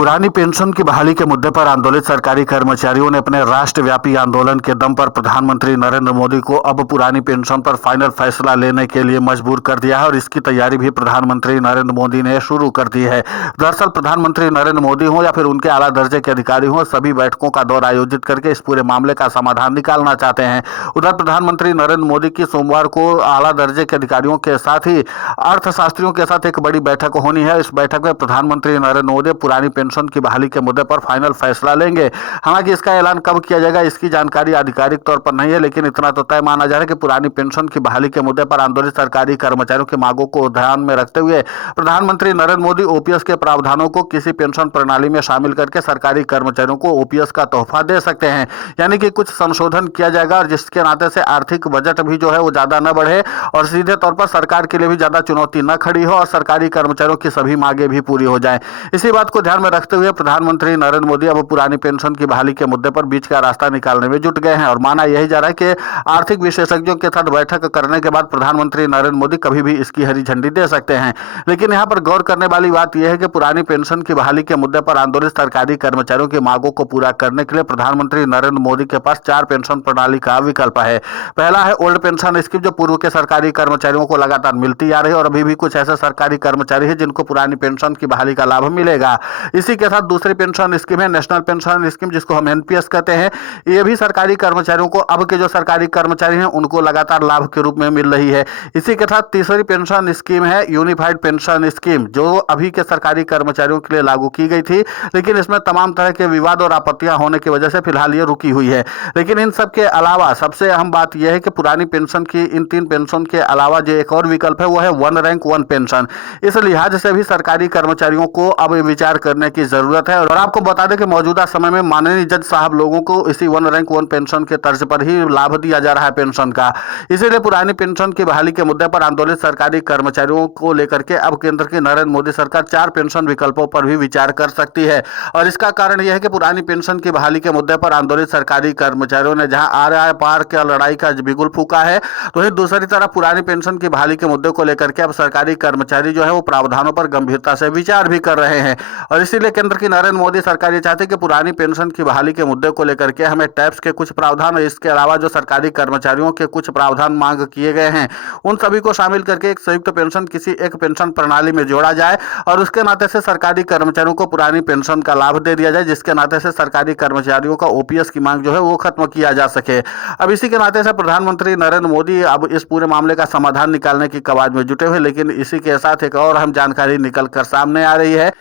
पुरानी पेंशन की बहाली के मुद्दे पर आंदोलित सरकारी कर्मचारियों ने अपने राष्ट्रव्यापी आंदोलन के दम पर प्रधानमंत्री नरेंद्र मोदी को अब पुरानी पेंशन पर फाइनल फैसला लेने के लिए मजबूर कर दिया है और इसकी तैयारी भी प्रधानमंत्री नरेंद्र मोदी ने शुरू कर दी है। दरअसल प्रधानमंत्री नरेंद्र मोदी हो या फिर उनके आला दर्जे के अधिकारी हो, सभी बैठकों का दौर आयोजित करके इस पूरे मामले का समाधान निकालना चाहते हैं। उधर प्रधानमंत्री नरेंद्र मोदी की सोमवार को आला दर्जे के अधिकारियों के साथ ही अर्थशास्त्रियों के साथ एक बड़ी बैठक होनी है। इस बैठक में प्रधानमंत्री नरेंद्र मोदी पुरानी पेंशन की बहाली के मुद्दे पर फाइनल फैसला लेंगे। हालांकि इसका ऐलान कब किया जाएगा इसकी जानकारी आधिकारिक तौर पर नहीं है, लेकिन इतना तो तय माना जा रहा है कि पुरानी पेंशन की बहाली के मुद्दे पर आंदोलित सरकारी कर्मचारियों की मांगों को ध्यान में रखते हुए प्रधानमंत्री नरेंद्र मोदी ओपीएस के प्रावधानों को किसी पेंशन प्रणाली में शामिल करके सरकारी कर्मचारियों को ओपीएस का तोहफा दे सकते हैं। यानी कि कुछ संशोधन किया जाएगा और जिसके नाते से आर्थिक बजट भी जो है वो ज्यादा न बढ़े और सीधे तौर पर सरकार के लिए भी ज्यादा चुनौती न खड़ी हो और सरकारी कर्मचारियों की सभी मांगे भी पूरी हो जाए। इसी बात को ध्यान में रखते हुए प्रधानमंत्री नरेंद्र मोदी अब पुरानी पेंशन की बहाली के मुद्दे पर बीच का रास्ता निकालने में जुट गए हैं और माना यही जा रहा है कि आर्थिक विशेषज्ञों के साथ बैठक करने के बाद प्रधानमंत्री नरेंद्र मोदी कभी भी इसकी हरी झंडी दे सकते हैं। लेकिन यहाँ पर गौर करने वाली बात यह है कि पुरानी पेंशन की बहाली के मुद्दे पर आंदोलित सरकारी कर्मचारियों की मांगों को पूरा करने के लिए प्रधानमंत्री नरेंद्र मोदी के पास 4 पेंशन प्रणाली का विकल्प है। पहला है ओल्ड पेंशन स्कीम, जो पूर्व के सरकारी कर्मचारियों को लगातार मिलती आ रही है और अभी भी कुछ ऐसे सरकारी कर्मचारी है जिनको पुरानी पेंशन की बहाली का लाभ मिलेगा। इसी के साथ दूसरी पेंशन स्कीम है नेशनल पेंशन स्कीम, जिसको हम एनपीएस कहते हैं। ये भी सरकारी कर्मचारियों को अब के जो सरकारी कर्मचारी हैं उनको लगातार लाभ के रूप में मिल रही है। इसी के साथ तीसरी पेंशन स्कीम है यूनिफाइड पेंशन स्कीम, जो अभी के सरकारी कर्मचारियों के लिए लागू की गई थी, लेकिन इसमें तमाम तरह के विवाद और आपत्तियां होने की वजह से फिलहाल ये रुकी हुई है। लेकिन इन सब के अलावा सबसे अहम बात यह है कि पुरानी पेंशन की इन 3 पेंशन के अलावा जो एक और विकल्प है वो है 1 रैंक 1 पेंशन। इस लिहाज से भी सरकारी कर्मचारियों को अब विचार करने की जरूरत है और आपको बता दें कि मौजूदा समय में माननीय जज साहब लोगों को इसी 1 रैंक 1 पेंशन के तर्ज पर ही लाभ दिया जा रहा है पेंशन का। इसीलिए पुरानी पेंशन की बहाली के मुद्दे पर आंदोलित सरकारी कर्मचारियों को लेकर के अब केंद्र की नरेंद्र मोदी सरकार 4 पेंशन विकल्पों पर भी विचार कर सकती है। और इसका कारण यह है कि पुरानी पेंशन की बहाली के मुद्दे पर आंदोलित सरकारी कर्मचारियों ने जहां आर पार के लड़ाई का बिगुल फूका है, तो वहीं दूसरी तरफ पुरानी पेंशन की बहाली के मुद्दे को लेकर के अब सरकारी कर्मचारी जो है वो प्रावधानों पर गंभीरता से विचार भी कर रहे हैं। और इसीलिए केंद्र की नरेंद्र मोदी सरकार ये चाहती है कि पुरानी पेंशन की बहाली के मुद्दे को लेकर के हमें टैक्स के कुछ प्रावधान और इसके अलावा जो सरकारी कर्मचारियों के कुछ प्रावधान मांग किए गए हैं उन सभी को शामिल करके एक संयुक्त पेंशन किसी एक पेंशन प्रणाली में जोड़ा जाए और उसके नाते से सरकारी कर्मचारियों को पुरानी पेंशन का लाभ दे दिया जाए, जिसके नाते से सरकारी कर्मचारियों का ओपीएस की मांग जो है वो खत्म किया जा सके। अब इसी के नाते से प्रधानमंत्री नरेंद्र मोदी अब इस पूरे मामले का समाधान निकालने की कवायद में जुटे हुए, लेकिन इसी के साथ एक और अहम जानकारी निकल कर सामने आ रही है।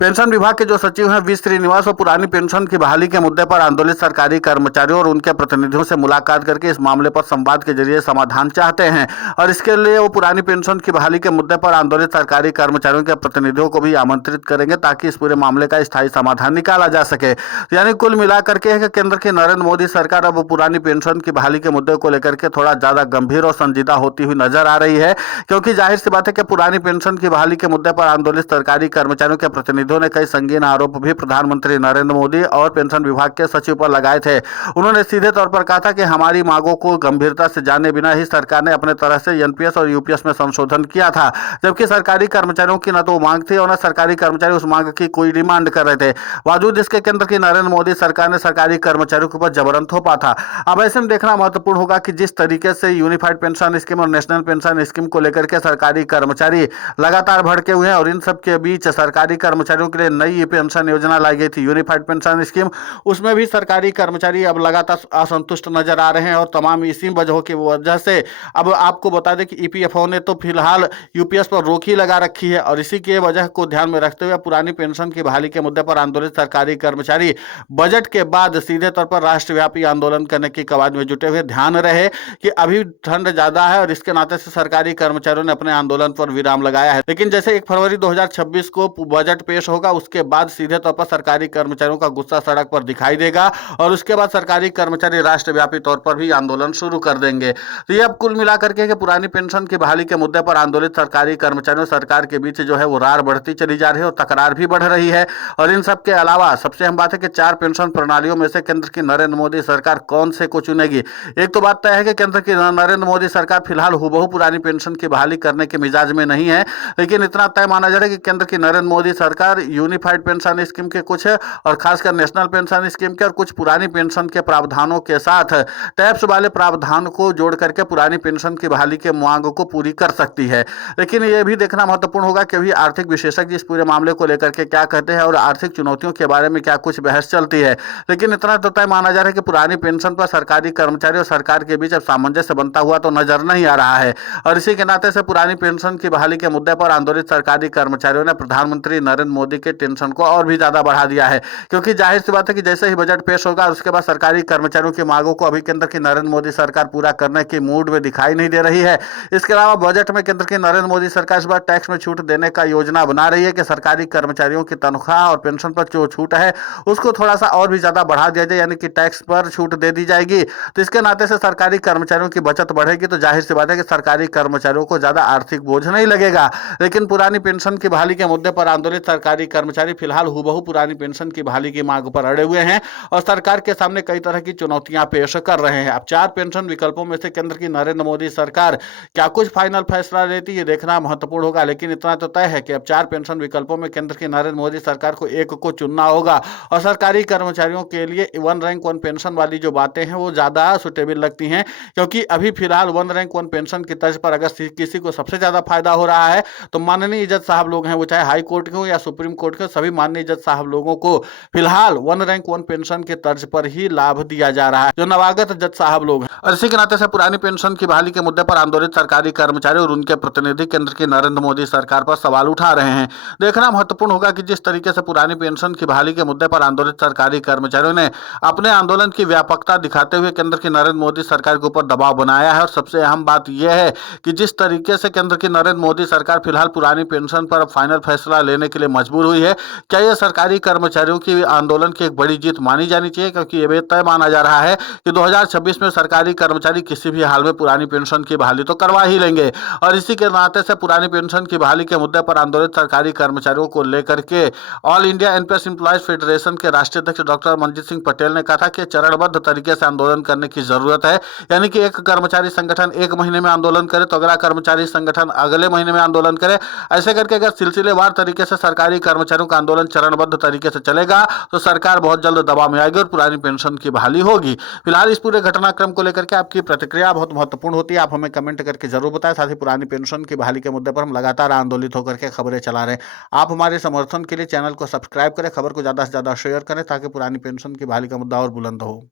पेंशन विभाग के जो सचिव हैं वी श्रीनिवास, और पुरानी पेंशन की बहाली के मुद्दे पर आंदोलित सरकारी कर्मचारियों और उनके प्रतिनिधियों से मुलाकात करके इस मामले पर संवाद के जरिए समाधान चाहते हैं और इसके लिए वो पुरानी पेंशन की बहाली के मुद्दे पर आंदोलित सरकारी कर्मचारियों के प्रतिनिधियों को भी आमंत्रित करेंगे ताकि इस पूरे मामले का स्थायी समाधान निकाला जा सके। यानी कुल मिलाकर के केंद्र की नरेंद्र मोदी सरकार अब पुरानी पेंशन की बहाली के मुद्दे को लेकर के थोड़ा ज्यादा गंभीर और संजीदा होती हुई नजर आ रही है, क्योंकि जाहिर सी बात है कि पुरानी पेंशन की बहाली के मुद्दे पर आंदोलित सरकारी कर्मचारियों के प्रतिनिधियों ने कई संगीन आरोप भी प्रधानमंत्री नरेंद्र मोदी और पेंशन विभाग के सचिव पर लगाए थे। उन्होंने सीधे तौर पर कहा था कि हमारी मांगों को गंभीरता से जाने बिना ही सरकार ने अपने तरह से एनपीएस और यूपीएस में संशोधन किया था, जबकि सरकारी कर्मचारियों की न तो मांग थी और न सरकारी कर्मचारी उस मांग की कोई डिमांड कर रहे थे। बावजूद इसके केंद्र की नरेंद्र मोदी सरकार ने सरकारी कर्मचारियों के ऊपर जबरन थोपा था। अब ऐसे में देखना महत्वपूर्ण होगा कि जिस तरीके से यूनिफाइड पेंशन स्कीम और नेशनल पेंशन स्कीम को लेकर के सरकारी कर्मचारी लगातार भड़के हुए हैं और इन सब के बीच सरकारी कर्मचारियों के लिए नई पेंशन योजना लाई गई थी यूनिफाइड पेंशन स्कीम, उसमें भी सरकारी कर्मचारी अब लगातार असंतुष्ट नजर आ रहे हैं और तमाम इसी वजहों की वजह से अब आपको बता दें कि ईपीएफओ ने तो फिलहाल यूपीएस पर रोक ही लगा रखी है और इसी के वजह को ध्यान में रखते हुए पुरानी पेंशन की बहाली के मुद्दे पर आंदोलित सरकारी कर्मचारी बजट के बाद सीधे तौर पर राष्ट्रव्यापी आंदोलन करने की कवायद में जुटे हुए। ध्यान रहे कि अभी ठंड ज्यादा है और इसके नाते से सरकारी कर्मचारियों ने अपने आंदोलन पर विराम लगाया है, लेकिन जैसे 1 फरवरी 2026 को बजट पेश होगा उसके बाद सीधे तौर पर सरकारी कर्मचारियों का गुस्सा सड़क पर दिखाई देगा और उसके बाद सरकारी कर्मचारी राष्ट्रव्यापी तौर पर भी आंदोलन शुरू कर देंगे। तो ये अब कुल मिलाकर के पुरानी पेंशन की बहाली के मुद्दे पर आंदोलित सरकारी कर्मचारियों सरकार के बीच जो है वो रार बढ़ती चली जा रही है और तकरार भी बढ़ रही है। और इन सब के अलावा सबसे अहम बात है कि 4 पेंशन प्रणालियों में से केंद्र की नरेंद्र मोदी सरकार कौन से को चुनेगी। एक तो बात तय है कि केंद्र की नरेंद्र मोदी सरकार फिलहाल हुबहू पुरानी पेंशन की बहाली करने के मिजाज में नहीं है, लेकिन इतना तय माना जा रहा है कि केंद्र की नरेंद्र मोदी सरकार खासकर यूनिफाइड पेंशन स्कीम के कुछ और खासकर नेशनल पेंशन स्कीम के और कुछ पुरानी पेंशन के प्रावधानों के साथ टैक्स वाले प्रावधान को जोड़ करके पुरानी पेंशन की बहाली के मांग को पूरी कर सकती है। लेकिन यह भी देखना महत्वपूर्ण होगा कि अभी आर्थिक विशेषज्ञ इस पूरे मामले को लेकर के क्या कहते हैं और आर्थिक चुनौतियों के बारे में क्या कुछ बहस चलती है। लेकिन इतना तो तय माना जा रहा है कि पुरानी पेंशन पर सरकारी कर्मचारी और सरकार के बीच अब सामंजस्य बनता हुआ तो नजर नहीं आ रहा है। और इसी के नाते से पुरानी पेंशन की बहाली के मुद्दे पर आंदोलित सरकारी कर्मचारियों ने प्रधानमंत्री नरेंद्र मोदी के टेंशन को और भी ज्यादा बढ़ा दिया है, क्योंकि जाहिर सी बात है कि जैसे ही बजट पेश होगा उसके बाद सरकारी कर्मचारियों की मांगों को अभी केंद्र की नरेंद्र मोदी सरकार पूरा करने की मूड में दिखाई नहीं दे रही है। इसके अलावा बजट में केंद्र की नरेंद्र मोदी सरकार इस बार टैक्स में छूट देने का योजना बना रही है कि सरकारी कर्मचारियों की तनख्वाह और पेंशन पर जो छूट है उसको थोड़ा सा और भी ज्यादा बढ़ा दिया जाए, यानी कि टैक्स पर छूट दे दी जाएगी। तो इसके नाते से सरकारी कर्मचारियों की बचत बढ़ेगी, तो जाहिर सी बात है कि सरकारी कर्मचारियों को ज्यादा आर्थिक बोझ नहीं लगेगा। लेकिन पुरानी पेंशन की बहाली के मुद्दे पर आंदोलित सरकारी कर्मचारी फिलहाल हूबहू पुरानी पेंशन की बहाली की मांग पर अड़े हुए हैं और सरकार के सामने कई तरह की चुनौतियां पेश कर रहे हैं। अब 4 पेंशन विकल्पों में से केंद्र की नरेंद्र मोदी सरकार क्या कुछ फाइनल फैसला लेती है देखना महत्वपूर्ण होगा। लेकिन इतना तो तय है कि अब 4 पेंशन विकल्पों में केंद्र की नरेंद्र मोदी सरकार को एक को चुनना होगा और सरकारी कर्मचारियों के लिए वन रैंक वन पेंशन वाली जो बातें हैं वो ज्यादा सुटेबल लगती हैं, क्योंकि अभी फिलहाल वन रैंक वन पेंशन की तर्ज पर अगर किसी को सबसे ज्यादा फायदा हो रहा है तो माननीय जज साहब लोग हैं, वो चाहे हाई कोर्ट के हो या सुप्रीम कोर्ट के, सभी माननीय जज साहब लोगों को फिलहाल वन रैंक वन पेंशन के तर्ज पर ही लाभ दिया जा रहा है, जो नवागत जज साहब लोग हैं। और इसी के नाते से पुरानी पेंशन की बहाली के मुद्दे पर आंदोलित सरकारी कर्मचारी और उनके प्रतिनिधि केंद्र की नरेंद्र मोदी सरकार पर सवाल उठा रहे हैं। देखना महत्वपूर्ण होगा कि जिस तरीके से पुरानी पेंशन की बहाली के मुद्दे पर आंदोलित सरकारी कर्मचारियों ने अपने आंदोलन की व्यापकता दिखाते हुए केंद्र की नरेंद्र मोदी सरकार के ऊपर दबाव बनाया है। और सबसे अहम बात यह है कि जिस तरीके से केंद्र की नरेंद्र मोदी सरकार फिलहाल पुरानी पेंशन पर फाइनल फैसला लेने के लिए मजबूर हुई है, क्या यह सरकारी कर्मचारियों की आंदोलन की एक बड़ी जीत मानी जानी चाहिए, क्योंकि यह तय माना जा रहा है कि 2026 में सरकारी कर्मचारी किसी भी हाल में पुरानी पेंशन की बहाली तो करवा ही लेंगे। और इसी के नाते से पुरानी पेंशन की बहाली के मुद्दे पर आंदोलित सरकारी कर्मचारियों को लेकर के all India NPS employees federation के राष्ट्रीय अध्यक्ष डॉक्टर मनजीत सिंह पटेल ने कहा था कि चरणबद्ध तरीके से आंदोलन करने की जरूरत है, यानी कि एक कर्मचारी संगठन एक महीने में आंदोलन करे तो अगला कर्मचारी संगठन अगले महीने में आंदोलन करे। ऐसे करके अगर सिलसिलेवार तरीके से सरकारी कर्मचारियों का आंदोलन चरणबद्ध तरीके से चलेगा तो सरकार बहुत जल्द दबाव में आएगी और पुरानी पेंशन की बहाली होगी। फिलहाल इस पूरे घटनाक्रम को लेकर के आपकी प्रतिक्रिया बहुत महत्वपूर्ण होती है, आप हमें कमेंट करके जरूर बताएं। साथ ही पुरानी पेंशन की बहाली के मुद्दे पर हम लगातार आंदोलित होकर के खबरें चला रहे हैं। आप हमारे समर्थन के लिए चैनल को सब्सक्राइब करें, खबर को ज्यादा से ज्यादा शेयर करें ताकि पुरानी पेंशन की बहाली का मुद्दा और बुलंद हो।